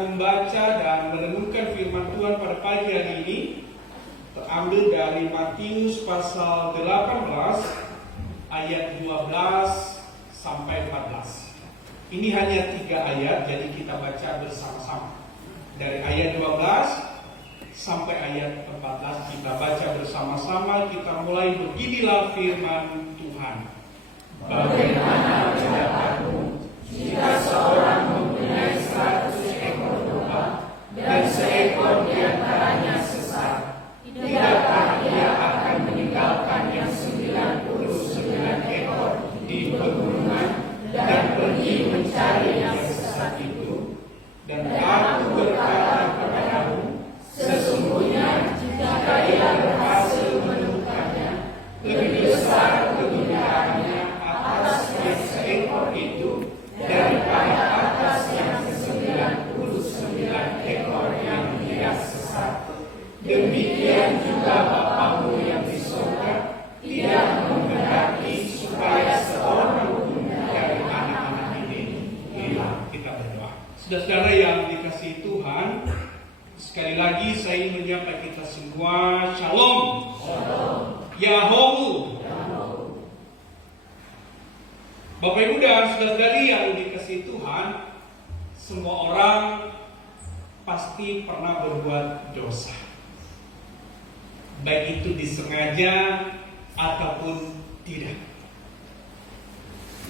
membaca dan merenungkan firman Tuhan pada pagi hari ini terambil dari Matius pasal 18 ayat 12 sampai 14. Ini hanya 3 ayat, jadi kita baca bersama-sama. Dari ayat 12 sampai ayat 14 kita baca bersama-sama. Kita mulai, beginilah firman Tuhan. Bagaimana pendapatmu jika seorang mempunyai 100 ekor domba dan seekor di antaranya sesat? Tidakkah ia akan meninggalkan yang 99 ekor di pegunungan dan pergi mencari yang sesat itu? Dan aku berkata kepadamu, sesungguhnya jika ia berhasil menemukannya, lebih besar kegundaannya atas yang seekor itu daripada atas yang 99 ekor yang dia sesat. Demikian juga Bapamu yang di surga tidak menghendaki supaya seorang pun dari anak-anak ini hilang. Kita berdoa. Saudara-saudara yang dikasihi Tuhan, sekali lagi saya menyapa kita semua. Shalom. Shalom. Yahomu. Bapak Ibu dan saudara-saudari yang dikasihi Tuhan, semua orang pasti pernah berbuat dosa, baik itu disengaja ataupun tidak.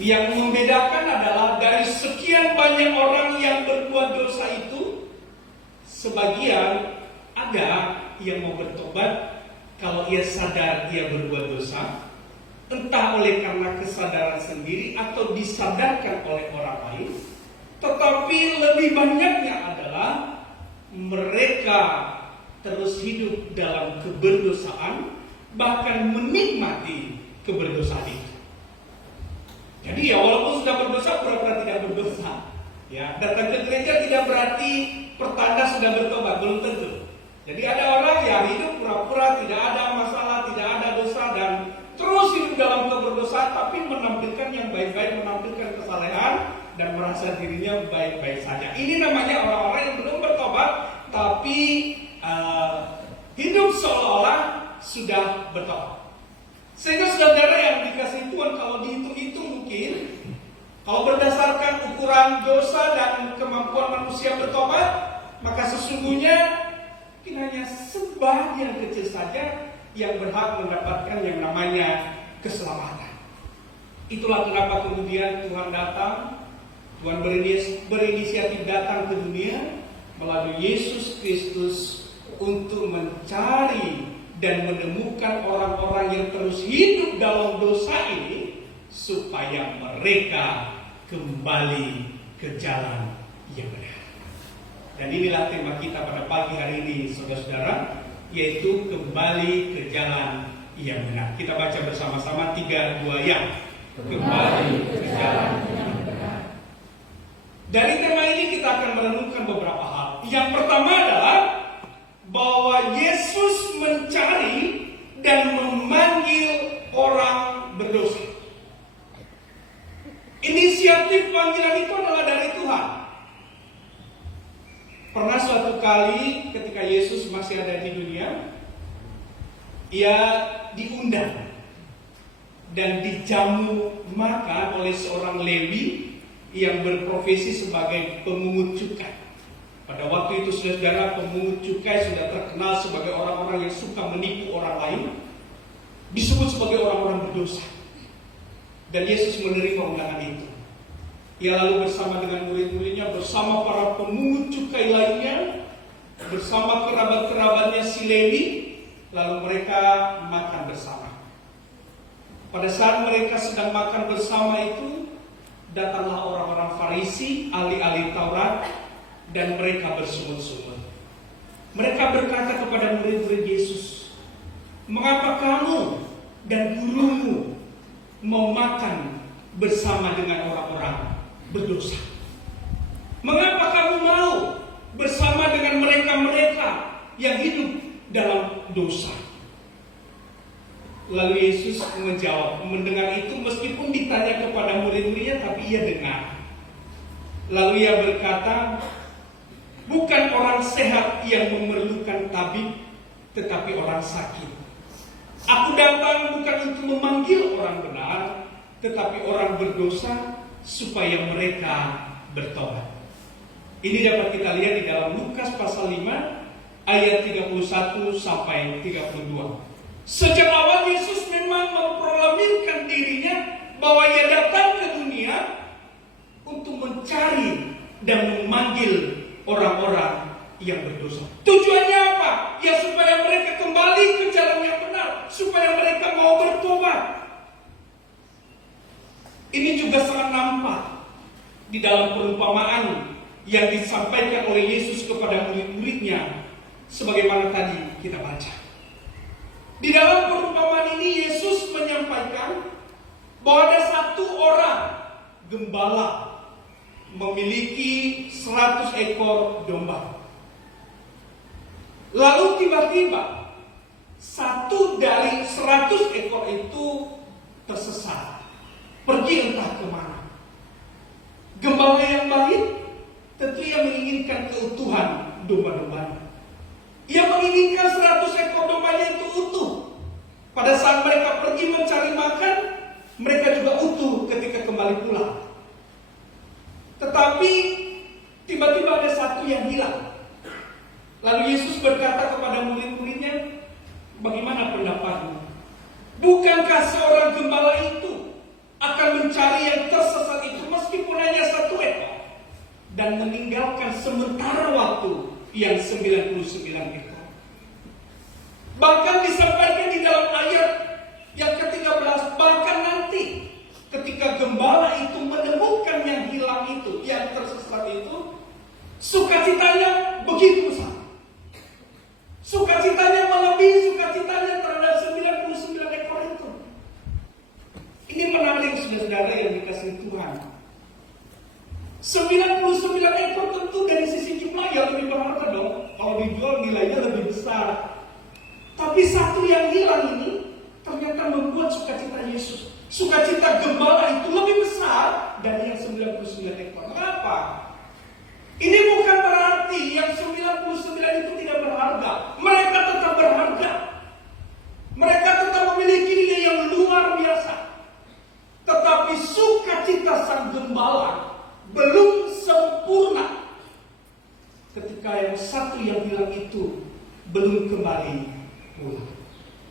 Yang membedakan adalah dari sekian banyak orang yang berbuat dosa itu, sebagian ada yang mau bertobat kalau ia sadar ia berbuat dosa, entah oleh karena kesadaran sendiri atau disadarkan oleh orang lain. Tetapi lebih banyaknya adalah mereka terus hidup dalam keberdosaan, bahkan menikmati keberdosaan itu. Jadi ya, walaupun sudah berdosa, pura-pura tidak berdosa. Ya, datang ke gereja tidak berarti pertanda sudah bertobat, belum tentu. Jadi ada orang yang hidup pura-pura tidak ada masalah, tidak ada dosa, dan terus hidup dalam keberdosaan, tapi menampilkan yang baik-baik, menampilkan kesalehan, dan merasa dirinya baik-baik saja. Ini namanya orang-orang yang belum bertobat, tapi hidup seolah-olah sudah bertobat. Sehingga saudara yang dikasihi Tuhan, kalau dihitung-hitung mungkin, kalau berdasarkan ukuran dosa dan kemampuan manusia bertobat, maka sesungguhnya mungkin hanya sebagian kecil saja yang berhak mendapatkan yang namanya keselamatan. Itulah kenapa kemudian Tuhan datang, Tuhan berinisiatif datang ke dunia melalui Yesus Kristus untuk mencari dan menemukan orang-orang yang terus hidup dalam dosa ini, supaya mereka kembali ke jalan yang benar. Dan inilah tema kita pada pagi hari ini, saudara-saudara, yaitu kembali ke jalan yang benar. Kita baca bersama-sama 3, 2, ya. Kembali ke jalan yang benar. Dari tema ini kita akan merenungkan beberapa hal. Yang pertama adalah bahwa Yesus mencari dan memanggil orang berdosa. Inisiatif panggilan itu adalah dari Tuhan. Pernah suatu kali ketika Yesus masih ada di dunia, ia diundang dan dijamu makan oleh seorang Lewi yang berprofesi sebagai pemungut cukai. Pada waktu itu, saudara, pemungut cukai sudah terkenal sebagai orang-orang yang suka menipu orang lain, disebut sebagai orang-orang berdosa. Dan Yesus menerima undangan itu. Ia lalu bersama dengan murid-muridnya, bersama para pemungut cukai lainnya, bersama kerabat-kerabatnya si Lewi, lalu mereka makan bersama. Pada saat mereka sedang makan bersama itu, datanglah orang-orang Farisi, ahli-ahli Taurat, dan mereka bersungut-sungut. Mereka berkata kepada murid-murid Yesus, "Mengapa kamu dan gurumu mau makan bersama dengan orang-orang berdosa? Mengapa kamu mau bersama dengan mereka-mereka yang hidup dalam dosa?" Lalu Yesus menjawab, mendengar itu meskipun ditanya kepada murid-muridnya, tapi ia dengar. Lalu ia berkata, sehat yang memerlukan tabib, tetapi orang sakit. Aku datang bukan untuk memanggil orang benar, tetapi orang berdosa supaya mereka bertobat. Ini dapat kita lihat di dalam Lukas pasal 5 ayat 31 sampai 32. Sejak awal Yesus memang memproklamirkan dirinya bahwa ia datang ke dunia untuk mencari dan memanggil orang-orang yang berdosa. Tujuannya apa? Ya supaya mereka kembali ke jalan yang benar, supaya mereka mau bertobat. Ini juga sangat nampak di dalam perumpamaan yang disampaikan oleh Yesus kepada murid-muridnya, sebagaimana tadi kita baca. Di dalam perumpamaan ini Yesus menyampaikan bahwa ada satu orang gembala memiliki 100 ekor domba. Lalu tiba-tiba satu dari 100 ekor itu tersesat, pergi entah kemana. Gembala yang baik tentu ia menginginkan keutuhan domba-dombanya. Ia menginginkan 100 ekor dombanya itu utuh. Pada saat mereka pergi mencari makan, mereka juga utuh ketika kembali pulang. Tetapi tiba-tiba ada satu yang hilang. Lalu Yesus berkata kepada murid-muridnya, bagaimana pendapatmu? Bukankah seorang gembala itu akan mencari yang tersesat itu meskipun hanya satu ekor, dan meninggalkan sementara waktu yang 99 ekor? Bahkan disampaikan di dalam ayat yang ke-13, bahkan nanti ketika gembala itu menemukan yang hilang itu, yang tersesat itu, sukacitanya begitu besar. Sukacitanya melebihi sukacitanya terhadap 99 ekor itu. Ini menarik, saudara-saudara yang dikasihi Tuhan. 99 ekor tentu dari sisi jumlah ya lebih berharga dong. Kalau dijual nilainya lebih besar. Tapi satu yang hilang ini ternyata membuat sukacita Yesus, sukacita gembala itu lebih besar dari yang 99 ekor. Kenapa? Ini bukan berarti yang 99 itu tidak berharga. Mereka tetap berharga. Mereka tetap memiliki nilai yang luar biasa. Tetapi sukacita sang gembala belum sempurna ketika yang satu yang hilang itu belum kembali pulang.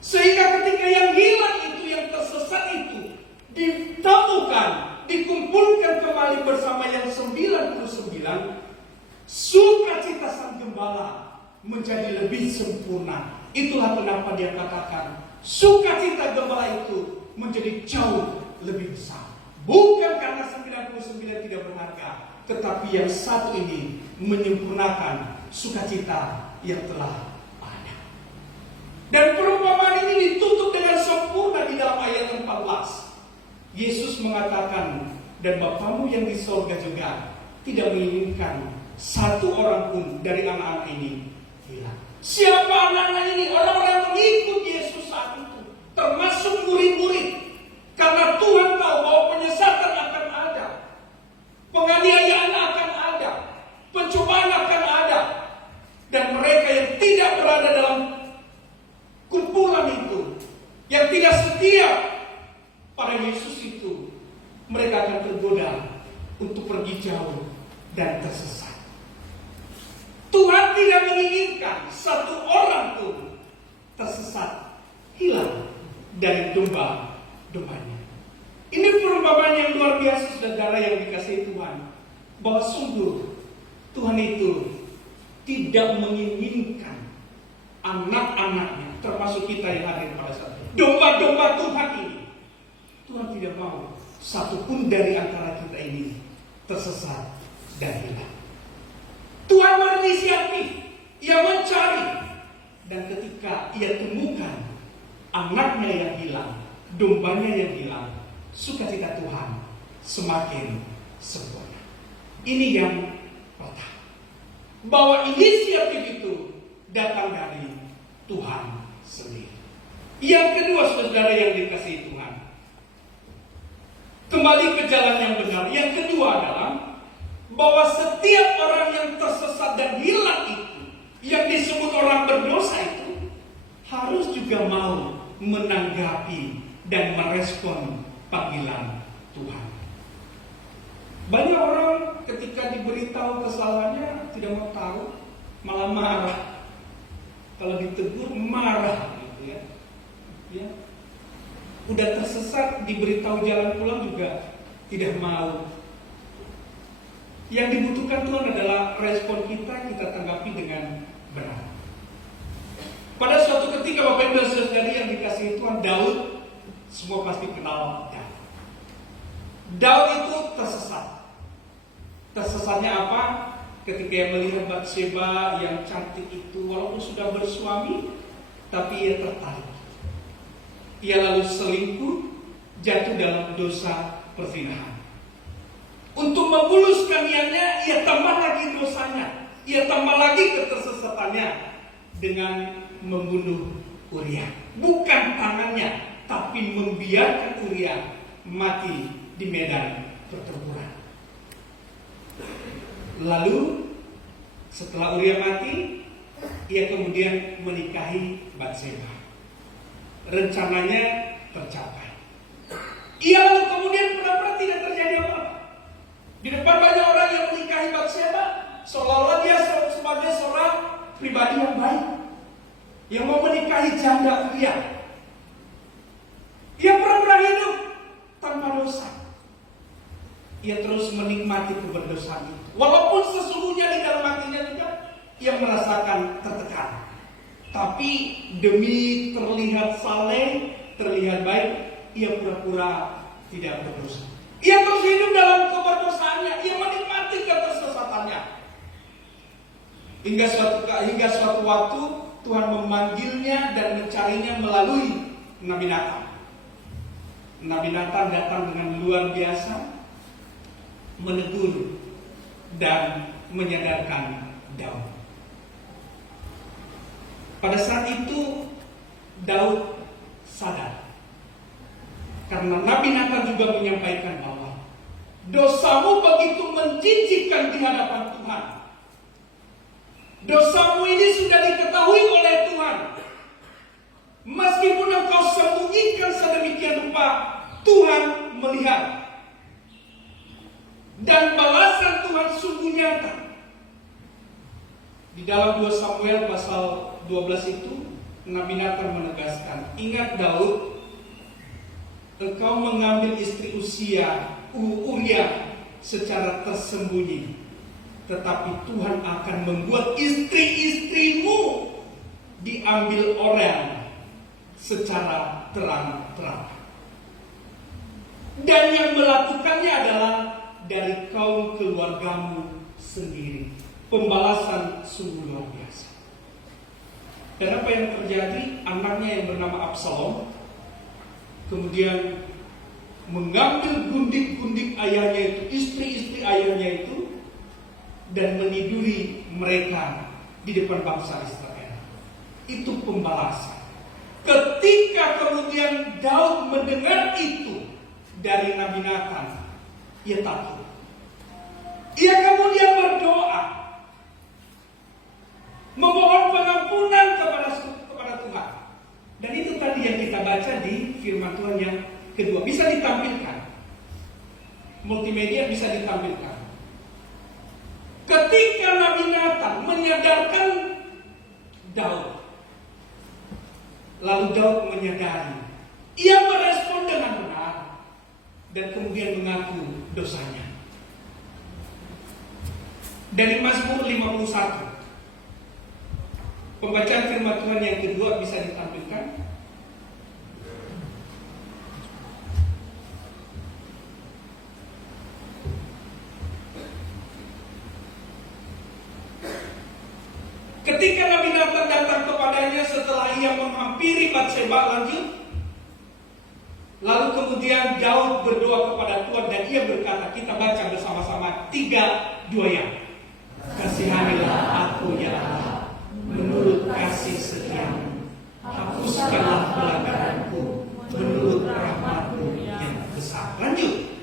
Sehingga ketika yang hilang itu, yang tersesat itu ditemukan, dikumpulkan kembali bersama yang 99, sukacita sang gembala menjadi lebih sempurna. Itulah kenapa dia katakan sukacita gembala itu menjadi jauh lebih besar. Bukan karena 99 tidak berharga, tetapi yang satu ini menyempurnakan sukacita yang telah ada. Dan perumpamaan ini ditutup dengan sempurna di dalam ayat 14. Yesus mengatakan, dan Bapamu yang di sorga juga tidak menginginkan satu orang pun dari anak-anak ini hilang. Siapa anak-anak ini? Orang-orang mengikut Yesus saat itu, termasuk murid-murid. Karena Tuhan tahu bahwa penyesatan akan ada, penganiayaan akan ada, pencobaan akan ada, dan mereka yang tidak berada dalam kumpulan itu, yang tidak setia pada Yesus itu, mereka akan tergoda untuk pergi jauh dan tersesat. Tuhan tidak menginginkan satu orang pun tersesat, hilang dari dombanya. Ini perumpamaan yang luar biasa, saudara yang dikasihi Tuhan, bahwa sungguh Tuhan itu tidak menginginkan anak-anaknya, termasuk kita yang hadir pada saat ini, domba-domba Tuhan ini. Tuhan tidak mau satupun dari antara kita ini tersesat dan hilang. Tuhan berinisiatif, ia mencari, dan ketika ia temukan anaknya yang hilang, dombanya yang hilang, sukacita Tuhan semakin sempurna. Ini yang pertama, bahwa inisiatif itu datang dari Tuhan sendiri. Yang kedua, saudara yang dikasihi Tuhan, kembali ke jalan yang benar. Yang kedua adalah bahwa setiap orang yang tersesat dan hilang itu disebut orang berdosa itu harus juga mau menanggapi dan merespon panggilan Tuhan. Banyak orang ketika diberitahu kesalahannya tidak mau tahu, malah marah. Kalau ditegur marah gitu ya. Ya. Udah tersesat diberitahu jalan pulang juga tidak mau. Yang dibutuhkan Tuhan adalah respon kita tanggapi dengan benar. Pada suatu ketika Bapak Ibu dan Saudara yang dikasihi Tuhan, Daud, semua pasti kenal Daud. Daud itu tersesat. Tersesatnya apa? Ketika ia melihat Batseba yang cantik itu, walaupun sudah bersuami, tapi ia tertarik. Ia lalu selingkuh, jatuh dalam dosa perzinahan. Untuk memuluskan ianya, ia tambah lagi dosanya. Ia tambah lagi ketersesatannya dengan membunuh Uria. Bukan tangannya, tapi membiarkan Uria mati di medan pertempuran. Lalu setelah Uria mati, ia kemudian menikahi Batseba. Rencananya tercapai. Ia lalu kemudian pura-pura tidak terjadi apa-apa. Di depan banyak orang yang menikahi Batseba, seolah-olah dia sebagai seorang pribadi yang baik, yang mau menikahi janda Uria. Ia pura-pura hidup tanpa dosa. Ia terus menikmati keberdosaan itu. Walaupun sesungguhnya di dalam hatinya juga ia merasakan tertekan. Tapi demi terlihat saleh, terlihat baik, ia pura-pura tidak berdosa. Ia terus hidup dalam keberdosaannya. Ia menikmati ketersesatannya. Hingga suatu waktu Tuhan memanggilnya dan mencarinya melalui Nabi Natan. Nabi Natan datang dengan luar biasa, menegur dan menyadarkan Daud. Pada saat itu Daud sadar, karena Nabi Natan juga menyampaikan bahwa dosamu begitu menjijikkan di hadapan Tuhan. Dosamu ini sudah diketahui oleh Tuhan. Meskipun engkau sembunyikan sedemikian rupa, Tuhan melihat. Dan balasan Tuhan sungguh nyata. Di dalam 2 Samuel pasal 12 itu, Nabi Natan menegaskan, ingat Daud, engkau mengambil istri Uria secara tersembunyi, tetapi Tuhan akan membuat istri-istrimu diambil orang secara terang-terang. Dan yang melakukannya adalah dari kaum keluargamu sendiri. Pembalasan sungguh luar biasa. Dan apa yang terjadi? Anaknya yang bernama Absalom kemudian mengambil gundik-gundik ayahnya itu, istri-istri ayahnya itu, dan meniduri mereka di depan bangsa Israel. Itu pembalasan. Ketika kemudian Daud mendengar itu dari Nabi Natan, ia takut. Ia kemudian berdoa, memohon pengampunan kepada Tuhan. Dan itu tadi yang kita baca di firman Tuhan yang kedua. Bisa ditampilkan. Multimedia bisa ditampilkan. Ketika Nabi Natan menyadarkan Daud, lalu Daud menyadari, ia merespon dengan benar dan kemudian mengaku dosanya. Dari Mazmur 51, pembacaan firman Tuhan yang kedua bisa ditampilkan. Ketika Nabi Natan datang kepadanya setelah ia menghampiri Batseba, lanjut. Lalu kemudian Daud berdoa kepada Tuhan dan ia berkata, kita baca bersama-sama 3-2 ya. Kasihanilah aku ya Allah, menurut kasih setiamu. Hapuskanlah pelanggaranku, menurut rahmatmu yang besar. Lanjut.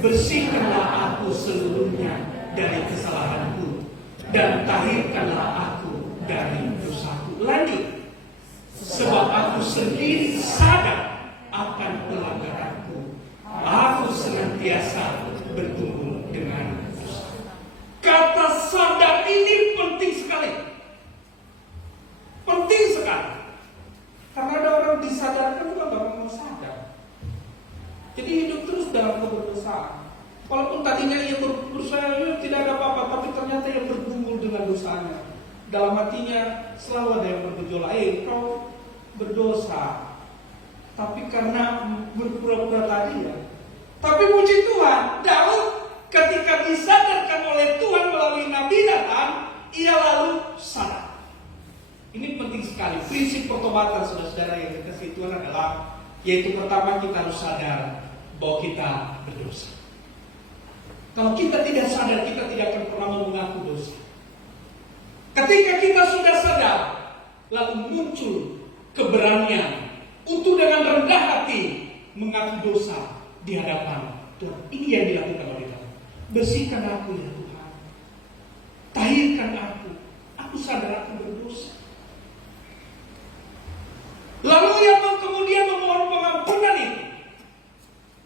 Bersihkanlah aku seluruhnya dari kesalahanku, dan tahirkanlah aku dari dosaku. Lanjut. Sebab aku sendiri sadar akan pelanggaranku. Aku senantiasa bergumul dengan dosa. Kata sadar ini penting sekali. Penting sekali. Karena ada orang disadarkan juga nggak mau sadar. Jadi hidup terus dalam keberdosaan. Walaupun tadinya ia berusaha tidak ada apa-apa, tapi ternyata ia bergumul dengan dosanya. Dalam hatinya selalu ada yang bergejolak, kau berdosa. Tapi karena berpura-pura tadi ya. Tapi puji Tuhan, Daud ketika disadarkan oleh Tuhan melalui Nabi Nathan, ia lalu sadar. Ini penting sekali. Prinsip pertobatan saudara-saudara yang dikasihi Tuhan adalah, yaitu pertama kita harus sadar bahwa kita berdosa. Kalau kita tidak sadar, kita tidak akan pernah mengaku dosa. Ketika kita sudah sadar, lalu muncul keberanian untuk dengan rendah hati mengaku dosa di hadapan Tuhan. Ini yang dilakukan oleh Daud. Bersihkan aku ya Tuhan. Tahirkan aku. Aku sadar aku berdosa. Lalu ia kemudian memohon pengampunan itu.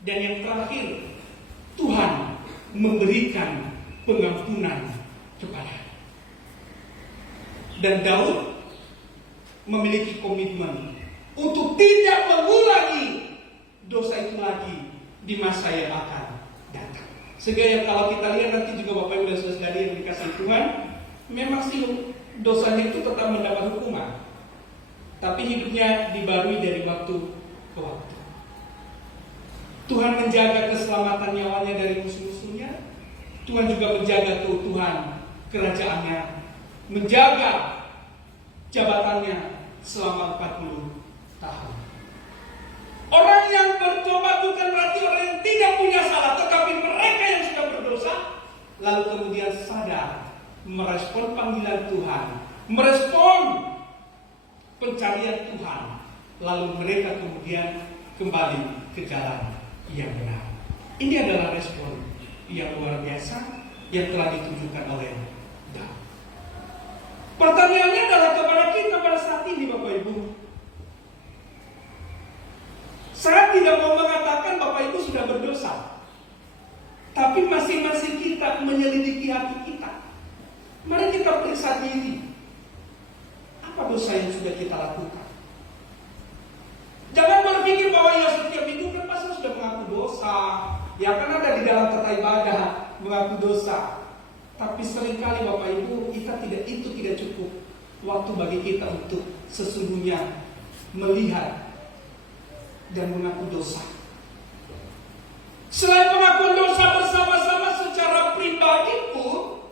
Dan yang terakhir, Tuhan memberikan pengampunan kepada. Dan Daud memiliki komitmen untuk tidak mengulangi dosa itu lagi di masa yang akan datang. Sehingga kalau kita lihat nanti juga Bapak Ibu dan Saudara yang dikasihi Tuhan, memang sih dosanya itu tetap mendapat hukuman, tapi hidupnya dibarui dari waktu ke waktu. Tuhan menjaga keselamatan nyawanya dari musuh-musuhnya. Tuhan juga menjaga keutuhan kerajaannya, menjaga jabatannya selama 40 tahun. Orang yang bertobat bukan berarti orang yang tidak punya salah, tetapi mereka yang sudah berdosa, lalu kemudian sadar, merespon panggilan Tuhan, merespon pencarian Tuhan, lalu mereka kemudian kembali ke jalan yang benar. Ini adalah respon yang luar biasa yang telah ditunjukkan oleh Daud. Pertanyaannya adalah kepada kita pada saat ini, Bapak Ibu. Saya tidak mau mengatakan Bapak Ibu sudah berdosa, tapi masing-masing kita menyelidiki hati kita. Mari kita periksa diri. Apa dosa yang sudah kita lakukan? Jangan berpikir bahwa ya setiap minggu kan pasti sudah mengaku dosa. Ya kan ada di dalam tata ibadah mengaku dosa. Tapi seringkali Bapak Ibu itu tidak cukup waktu bagi kita untuk sesungguhnya melihat dan mengaku dosa. Selain pengakuan dosa bersama-sama secara pribadi pun,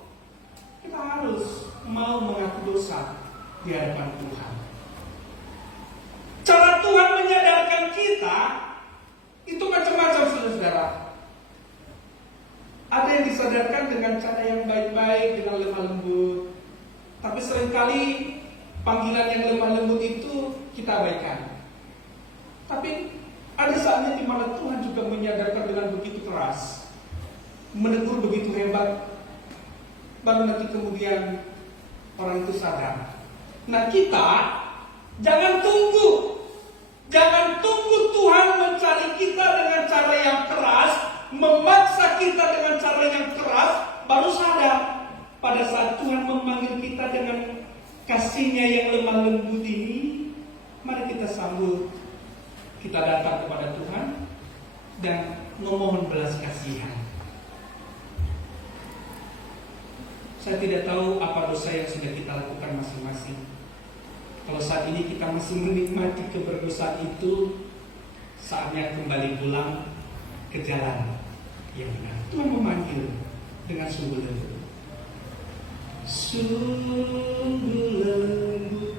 kita harus mau mengaku dosa di hadapan Tuhan. Cara Tuhan menyadarkan kita itu macam-macam, saudara. Ada yang disadarkan dengan cara yang baik-baik, dengan lemah lembut. Tapi seringkali panggilan yang lemah lembut itu kita abaikan. Tapi ada saatnya di mana Tuhan juga menyadarkan dengan begitu keras, menegur begitu hebat, baru nanti kemudian orang itu sadar. Nah, kita jangan tunggu Tuhan mencari kita dengan cara yang keras, memaksa kita dengan cara yang keras, baru sadar. Pada saat Tuhan memanggil kita dengan kasih-Nya yang lemah lembut ini, mari kita sambut. Kita datang kepada Tuhan dan memohon belas kasihan. Saya tidak tahu apa dosa yang sudah kita lakukan masing-masing. Kalau saat ini kita masih menikmati keberdosaan itu, saatnya kembali pulang ke jalan yang benar. Tuhan memanggil dengan sungguh lembut. Sungguh lembut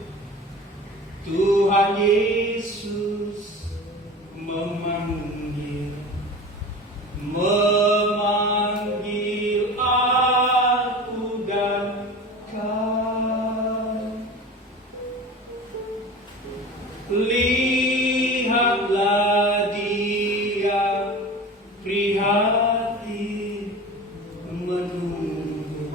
Tuhan Yesus memanggil aku dan kau. Lihatlah Dia prihatin menunggu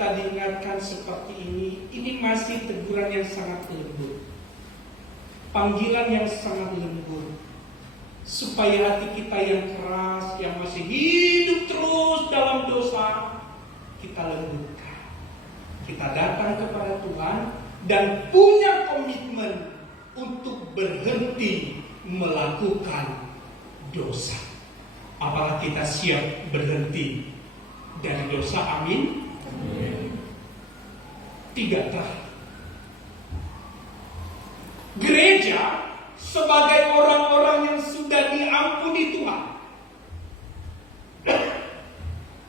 kita diingatkan seperti ini masih teguran yang sangat lembut. Panggilan yang sangat lembut. Supaya hati kita yang keras, yang masih hidup terus dalam dosa, kita lembutkan. Kita datang kepada Tuhan dan punya komitmen untuk berhenti melakukan dosa. Apakah kita siap berhenti dari dosa? Amin. Tidak terakhir. Gereja sebagai orang-orang yang sudah diampuni Tuhan.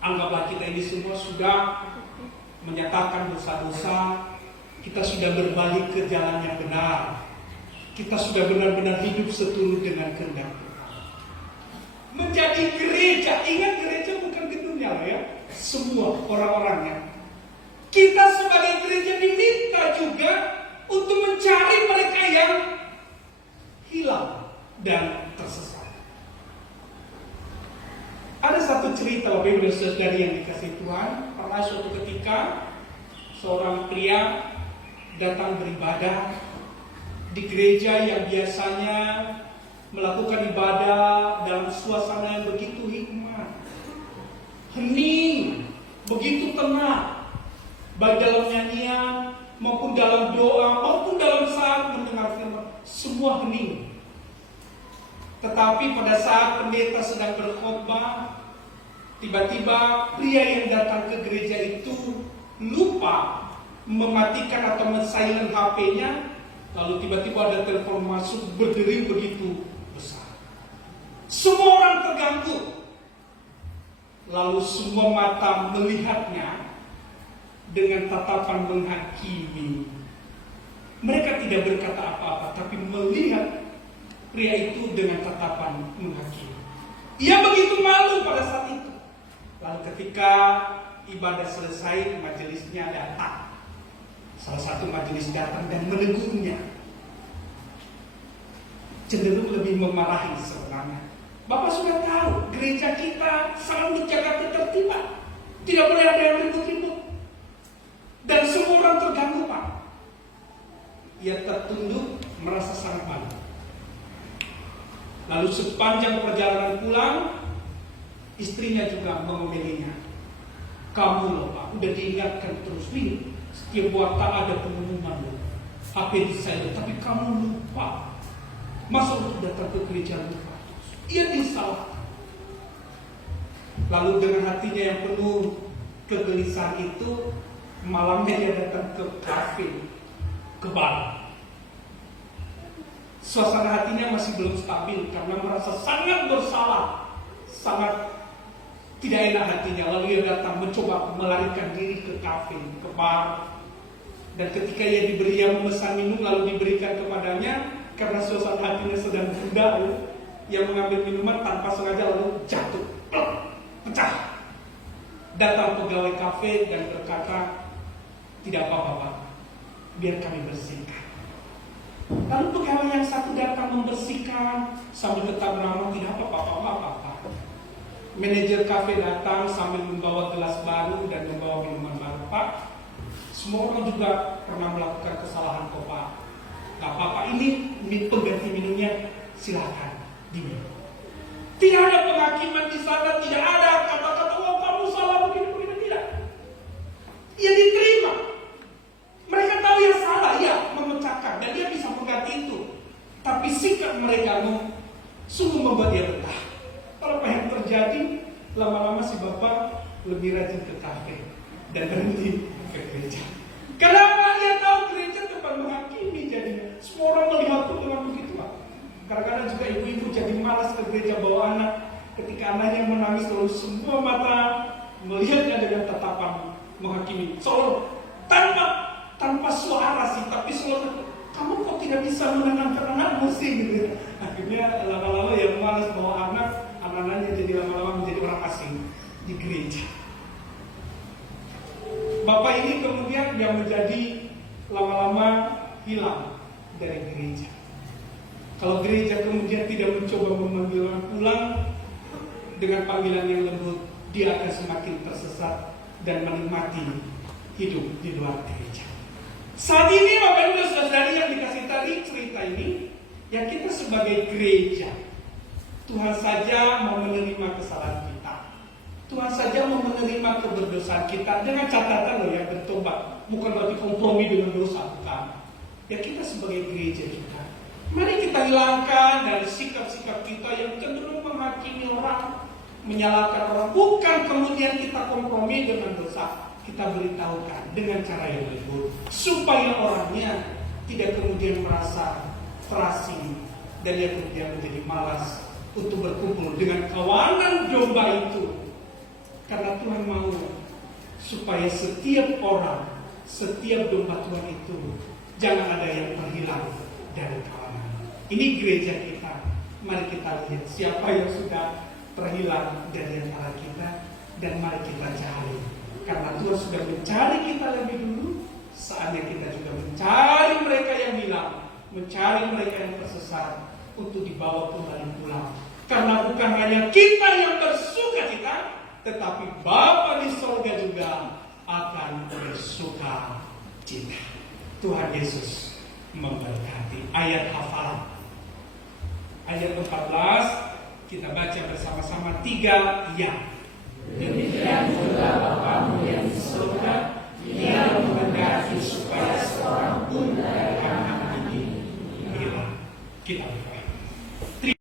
Anggaplah kita ini semua sudah menyatakan dosa-dosa, kita sudah berbalik ke jalan yang benar. Kita sudah benar-benar hidup seturut dengan kehendak Tuhan. Menjadi gereja, ingat gereja bukan gedungnya ya, semua orang-orangnya. Kita sebagai gereja diminta juga untuk mencari mereka yang hilang dan tersesat. Ada satu cerita Bapak Ibu dan Saudari yang dikasihi Tuhan. Pernah suatu ketika seorang pria datang beribadah di gereja yang biasanya melakukan ibadah dalam suasana yang begitu hikmat, hening, begitu tenang, baik dalam nyanyian maupun dalam doa maupun dalam saat mendengar firman, semua hening. Tetapi pada saat pendeta sedang berkhotbah, tiba-tiba pria yang datang ke gereja itu lupa mematikan atau men-silent HP-nya, lalu tiba-tiba ada telepon masuk berdering begitu besar. Semua orang terganggu. Lalu semua mata melihatnya dengan tatapan menghakimi. Mereka tidak berkata apa-apa, tapi melihat pria itu dengan tatapan menghakimi. Ia begitu malu pada saat itu. Lalu ketika ibadah selesai, majelisnya datang. Salah satu majelis datang dan menegurnya. Cenderung lebih memarahi sebenarnya. Bapak sudah tahu, gereja kita selalu menjaga ketertiban. Tidak boleh ada yang ribut-ribut. Dan semua orang terganggu, Pak. Ia tertunduk, merasa sangat malu. Lalu sepanjang perjalanan pulang, istrinya juga mengomelinya. Kamu loh Pak, udah diingatkan terus nih. Setiap waktu ada pengumuman loh, HP di silent, tapi kamu lupa. Masa untuk datang ke gereja lupa? Ia disalahkan. Lalu dengan hatinya yang penuh kegelisahan itu, malamnya dia datang ke kafe, ke bar. Suasana hatinya masih belum stabil karena merasa sangat bersalah, sangat tidak enak hatinya. Lalu ia datang mencoba melarikan diri ke kafe, ke bar. Dan ketika ia memesan minum lalu diberikan kepadanya, karena suasana hatinya sedang gundah, ia mengambil minuman tanpa sengaja lalu jatuh, pecah. Datang pegawai kafe dan berkata, tidak apa-apa Pak, biar kami bersihkan. Lalu pegawai yang satu datang membersihkan sambil tetap ramah, tidak apa-apa. Manajer kafe datang sambil membawa gelas baru dan membawa minuman baru. Pak, semua orang juga pernah melakukan kesalahan kok Pak. Gak apa-apa, ini pengganti minumnya, silakan diminum. Tidak ada penghakiman di sana, tidak ada kata-kata, oh kamu salah begini, tidak. Ia diterima. Mereka tahu yang salah, ya memecahkan, dan dia bisa mengganti itu. Tapi sikap mereka sungguh membuat dia betah. Kalau apa yang terjadi, lama-lama si bapak lebih rajin ke kafe dan berhenti ke gereja. Kenapa? Dia tahu gereja tempat menghakimi jadinya. Semua orang melihat itu dengan begitu Pak. Kadang-kadang juga ibu-ibu jadi malas ke gereja bawa anak. Ketika anaknya menangis, lalu semua mata melihatnya dengan tatapan menghakimi. Seolah tanpa suara sih, tapi selalu, kamu kok tidak bisa menenangkan anakmu sih gitu. Akhirnya lama-lama yang malas bawa anak-anaknya jadi lama-lama menjadi orang asing di gereja. Bapak ini kemudian yang menjadi lama-lama hilang dari gereja. Kalau gereja kemudian tidak mencoba memanggilnya pulang dengan panggilan yang lembut, dia akan semakin tersesat dan menikmati hidup di luar gereja. Saat ini Bapak Ibu Saudari yang dikasih tadi cerita ini, ya kita sebagai gereja, Tuhan saja mau menerima kesalahan kita. Tuhan saja mau menerima keberdosaan kita dengan catatan loh ya, bertobat. Bukan berarti kompromi dengan dosa, bukan. Ya kita sebagai gereja kita, mari kita hilangkan dari sikap-sikap kita yang cenderung menghakimi orang, menyalahkan orang. Bukan kemudian kita kompromi dengan dosa, kita beritahukan dengan cara yang lembut, supaya orangnya tidak kemudian merasa terasing dan dia kemudian menjadi malas untuk berkumpul dengan kawanan domba itu. Karena Tuhan mau supaya setiap orang, setiap domba Tuhan itu jangan ada yang terhilang dari kawanan. Ini gereja kita. Mari kita lihat siapa yang sudah terhilang dari antara kita, dan mari kita cari. Karena Tuhan sudah mencari kita lebih dulu, saatnya kita juga mencari mereka yang hilang, mencari mereka yang tersesat untuk dibawa kembali pulang. Karena bukan hanya kita yang bersuka cita, tetapi Bapa di surga juga akan bersuka cita. Tuhan Yesus memberkati. Ayat hafalan. Ayat 14 kita baca bersama-sama 3 ya. Demikian juga Bapa